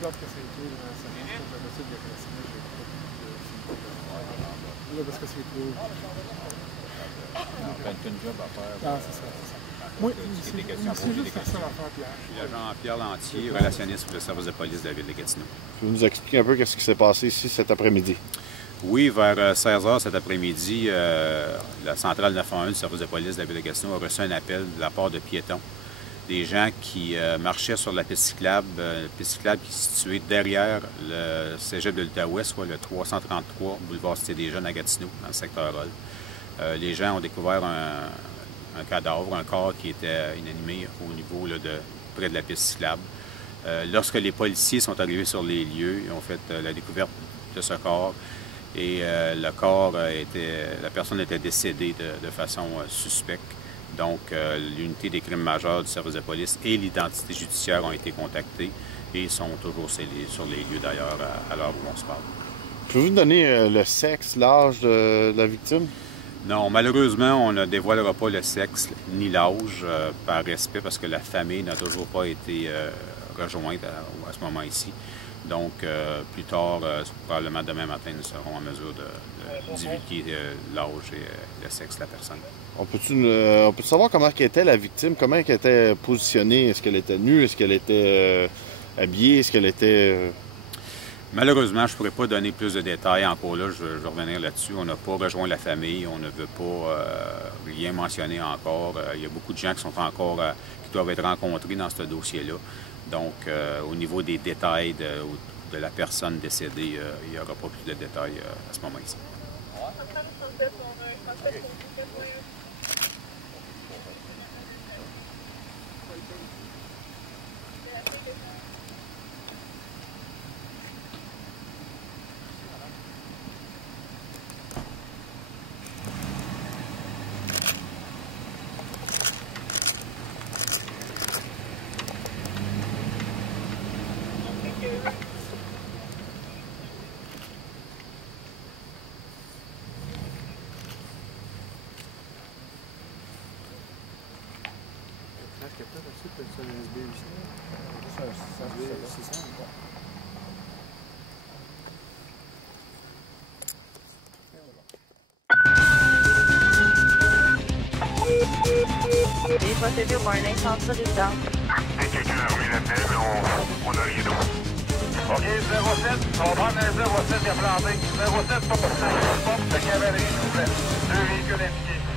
plate que c'est tout, là, ça marche pas la suite de la semaine, je vais pas là, parce que c'est trop. On fait une job à faire. Ah, c'est ça, c'est ça. Moi, c'est juste ça l'affaire, Pierre. Je suis l'agent Pierre Lantier, relationniste pour le service de police de la ville de Gatineau. Tu peux nous expliquer un peu ce qui s'est passé ici cet après-midi? Oui, vers 16 h cet après-midi, la centrale 911 du service de police de la ville de Gatineau a reçu un appel de la part de piétons. Des gens qui marchaient sur la piste cyclable qui est située derrière le cégep de l'Outaouais, soit le 333 boulevard Cité des Jeunes à Gatineau, dans le secteur Roll. Les gens ont découvert un cadavre, un corps qui était inanimé au niveau là, près de la piste cyclable. Lorsque les policiers sont arrivés sur les lieux, ils ont fait la découverte de ce corps et la personne était décédée de façon suspecte. Donc, l'unité des crimes majeurs du service de police et l'identité judiciaire ont été contactés et sont toujours scellés sur les lieux d'ailleurs à l'heure où on se parle. Pouvez-vous donner le sexe, l'âge de la victime? Non, malheureusement, on ne dévoilera pas le sexe ni l'âge par respect parce que la famille n'a toujours pas été rejointe à ce moment ici. Donc, plus tard, probablement demain matin, nous serons en mesure de divulguer l'âge et le sexe de la personne. On peut savoir comment était la victime, comment elle était positionnée? Est-ce qu'elle était nue? Est-ce qu'elle était habillée? Est-ce qu'elle était... Malheureusement, je ne pourrais pas donner plus de détails encore là. Je vais revenir là-dessus. On n'a pas rejoint la famille. On ne veut pas rien mentionner encore. Il y a beaucoup de gens qui sont encore qui doivent être rencontrés dans ce dossier-là. Donc, au niveau des détails de la personne décédée, il n'y aura pas plus de détails à ce moment-ci. Est-ce qu'il y a peut-être aussi peut-être sur le USB aussi? C'est ça, encore. Oui, procédé au morning, centre résidence. Si quelqu'un a remis l'appel, mais on n'a rien d'autre. OK, 07, on va prendre un 07, il a planté. 07 pour la pompe de cavalerie, s'il vous plaît. 2 véhicules impliqués.